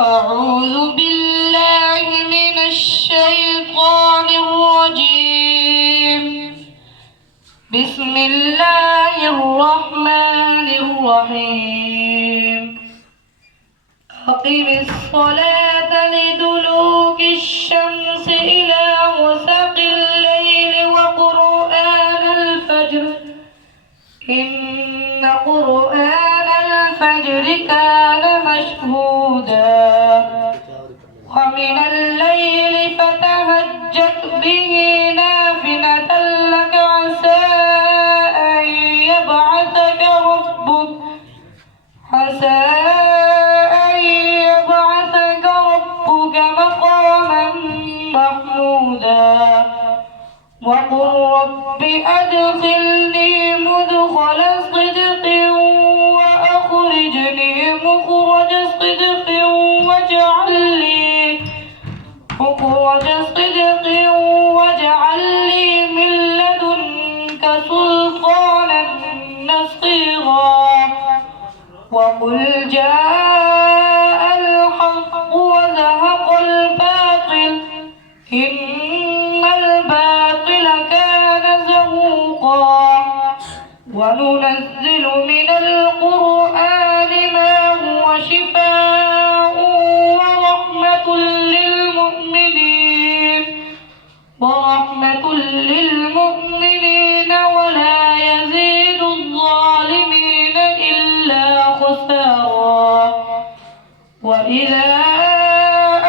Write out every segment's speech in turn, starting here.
أعوذ بالله من الشيطان الرجيم. بسم الله الرحمن الرحيم. أقم الصلاة لدلوك الشمس إلى غسق الليل وقرآن الفجر إن قرآن الفجر كان مشهودا ومن الليل فتهجد به نافلة لك عسى أن يبعثك ربك مقاما محمودا وقل رب أدخلني مدخل صدق وأخرجني مخرج صدق واجعل لي من لدنك سلطانا نصيرا وقل جاء الحق وزهق الباطل إن الباطل كان زهوقا وننزل من القرآن ما هو شفاء ورحمة للمؤمنين ولا يزيد الظالمين إلا خسارا وإذا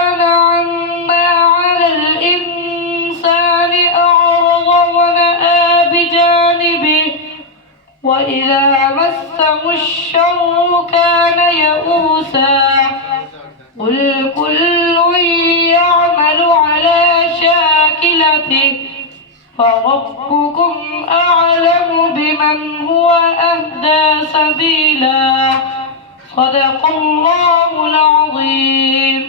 أنعمنا على الإنسان أعرض ونأى بجانبه وإذا مسه الشر كان يئوسا قل كل يعمل على شاكلته فربكم أعلم بمن هو أهدى سبيلا صدق الله العظيم.